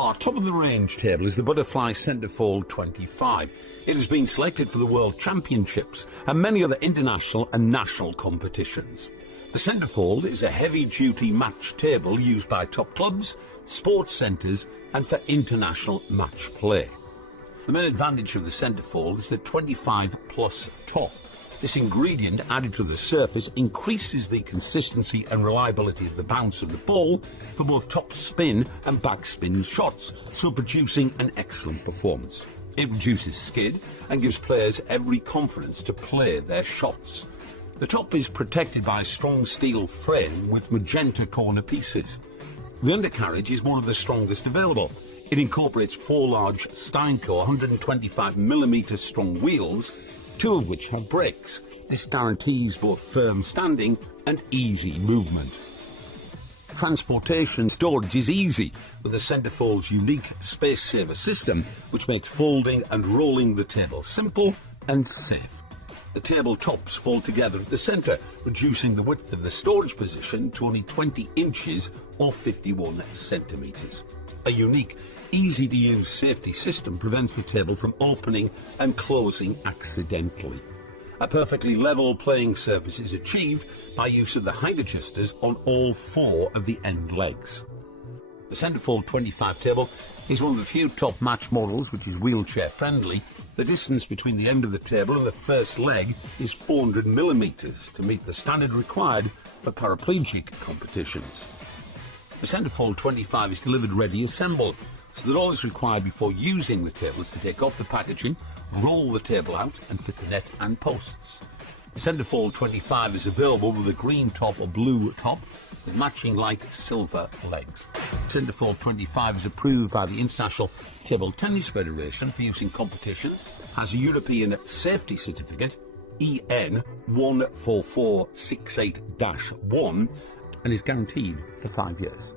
Our top-of-the-range table is the Butterfly Centrefold 25. It has been selected for the World Championships and many other international and national competitions. The Centrefold is a heavy-duty match table used by top clubs, sports centres and for international match play. The main advantage of the Centrefold is the 25+ top. This ingredient added to the surface increases the consistency and reliability of the bounce of the ball for both top spin and backspin shots, so producing an excellent performance. It reduces skid and gives players every confidence to play their shots. The top is protected by a strong steel frame with magenta corner pieces. The undercarriage is one of the strongest available. It incorporates 4 large Steinco 125mm strong wheels, 2 of which have brakes. This guarantees both firm standing and easy movement. Transportation storage is easy with the Centrefold's unique space saver system, which makes folding and rolling the table simple and safe. The table tops fold together at the centre, reducing the width of the storage position to only 20 inches or 51 centimetres. A unique, easy-to-use safety system prevents the table from opening and closing accidentally. A perfectly level playing surface is achieved by use of the height adjusters on all 4 of the end legs. The Centrefold 25 table is one of the few top match models which is wheelchair friendly. The distance between the end of the table and the first leg is 400mm to meet the standard required for paraplegic competitions. The Centrefold 25 is delivered ready assembled, so that all that's required before using the table is to take off the packaging, roll the table out and fit the net and posts. The Centrefold 25 is available with a green top or blue top with matching light silver legs. Centrefold 25 is approved by the International Table Tennis Federation for use in competitions, has a European Safety Certificate EN 14468-1 and is guaranteed for 5 years.